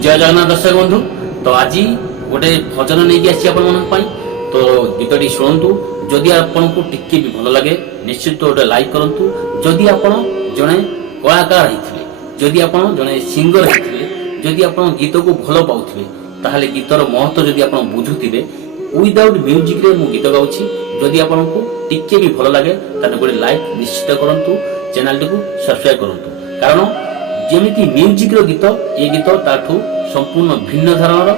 जय जगन्नाथ दर्शक बंधु। तो आज गोटे भजन नहीं आसी तो गीतटी शुणु। जदि आपको टिके भी भल लगे निश्चित गोटे लाइक करूँ। जदि आप जड़े कलाकार होते, जदि आप जड़े सिंगर होते, जदि आप गीत को भल पाथे ताहले गीतर महत्व जदि आप बुझुवे विदाउट म्यूजिक रे मु गीत गाउछि। जदि आपको टिके भी भल लगे ताहले गोटे लाइक निश्चित करूँ, चैनल को सब्सक्राइब करूँ। कारण जेमिति म्यूजिक रो गीत ये गीत ताठू संपूर्ण भिन्न धरणर।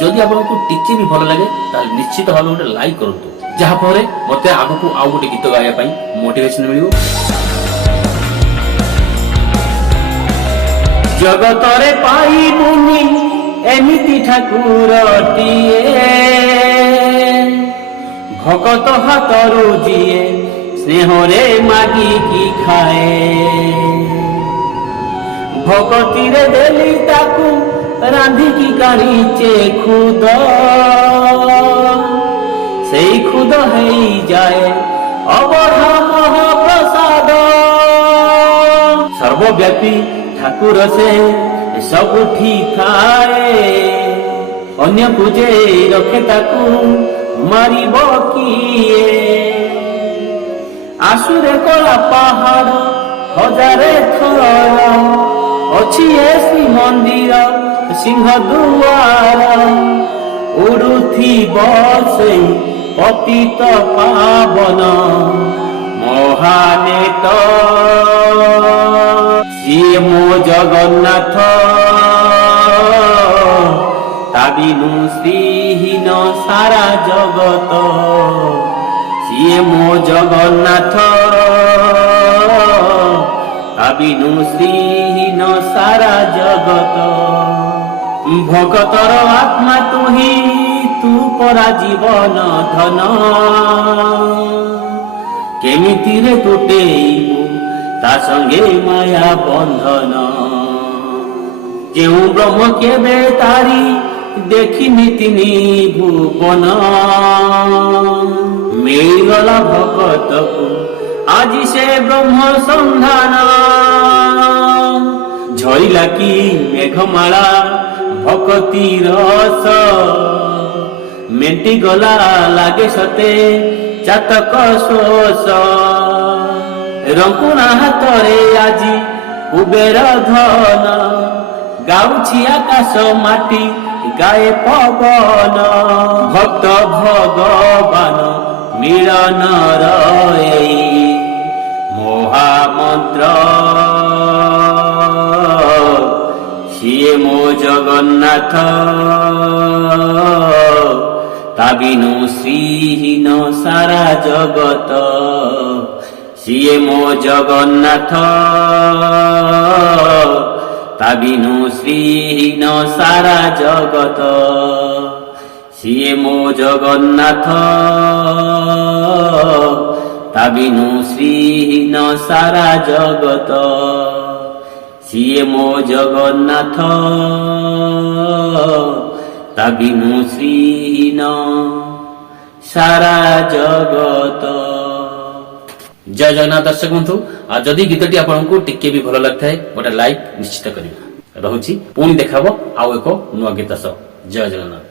जदि आपको टिके भी भल लगे ताहले निश्चित भाव गोटे लाइक करूँ, जहाँफल मत आगू आउ गोटे गीत गाइबा मोटिवेशन मिल। जगतरे पाइबुनी एमिति ठाकुरटिए, भकत हातरू जिए स्नेहरे मागिकी खाए। भगती रे देली ताकू रांधिकी काढ़ीचे खुद, सेई खुद हेई जाए अबढ़ा महाप्रसाद। सर्वव्यापी ठाकुर से सबुठी थाए, अन्य पूजे रखे ताकू मारिब किए। आसुरे कला पहाड़ हजारे थर अछि श्री मंदिर सिंह दुआर। उड़ुथी बसे पतित पावन महानेत, सिए मो जगन्नाथ ताबिनु श्रीहीन सारा जगत। सिए मो जगन्नाथ ताबिनु श्रीहीन सारा जगत। भगतर आत्मा तुही तू परा जीवन धन, केमिति रे तुटेइबु ता संगे माया बंधन। जेउ ब्रह्म केबे तारी देखिनि तिनि भुवन, मिलगला भगत को आज से ब्रह्म संधान। झरिला की मेघमाला भक्ति रस, मेंटी गला लागे सते चातक शोष। रंकुणा हाथरे आजी कुबेर धन, गाउछि आकाश माटी गाए पवन। भक्त भगवान मिलन रई महामंत्र, सिए मो जगन्नाथ ताबिनु श्रीहीन सारा जगत। सिए मो जगन्नाथ ताबिनु श्रीहीन सारा जगत। सिए मो जगन्नाथ ताबिनु श्रीहीन सारा जगत। सिए मो जगन्नाथ ताबिनु श्रीहीन सारा जगत। जय जगन्नाथ दर्शक बंधु। आ जदि गीतटी आपको टिके भी भल लगता है गोटे लाइक निश्चित करिवे। रहुछि पुणी देखाबो आउ एको नुआ गीत सह। जय जगन्नाथ।